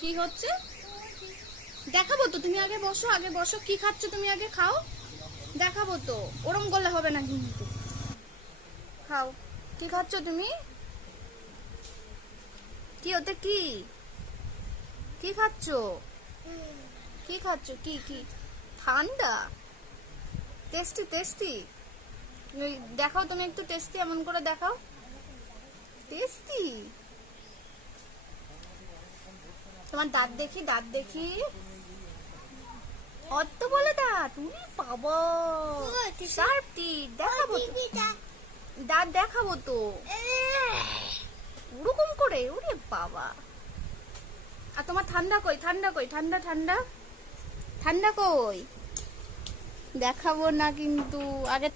কি হচ্ছে দেখাবো তো, তুমি আগে বসো, আগে বসো। কি খাচ্ছ তুমি, আগে খাও, দেখাবো তো। ওরম করলে হবে না কিন্তু। খাও, কি খাচ্ছ তুমি? কি ওতে কি কি খাচ্ছ? কি খাচ্ছ? কি কি ঠান্ডা? Tasty tasty? দেখাও তুমি একটু, টেস্টি এমন করে দেখাও। টেস্টি? তোমার দাঁত দেখি, দাঁত দেখি। অত বলে দাঁত, উরে বাবা, শার্প টিথ। দেখাবো তো, দাঁত দেখাবো তো ওরকম করে। ওরে বাবা। আর তোমার ঠান্ডা কই, ঠান্ডা কই, ঠান্ডা ঠান্ডা ঠান্ডা কই? দেখাবো না কিন্তু, আগে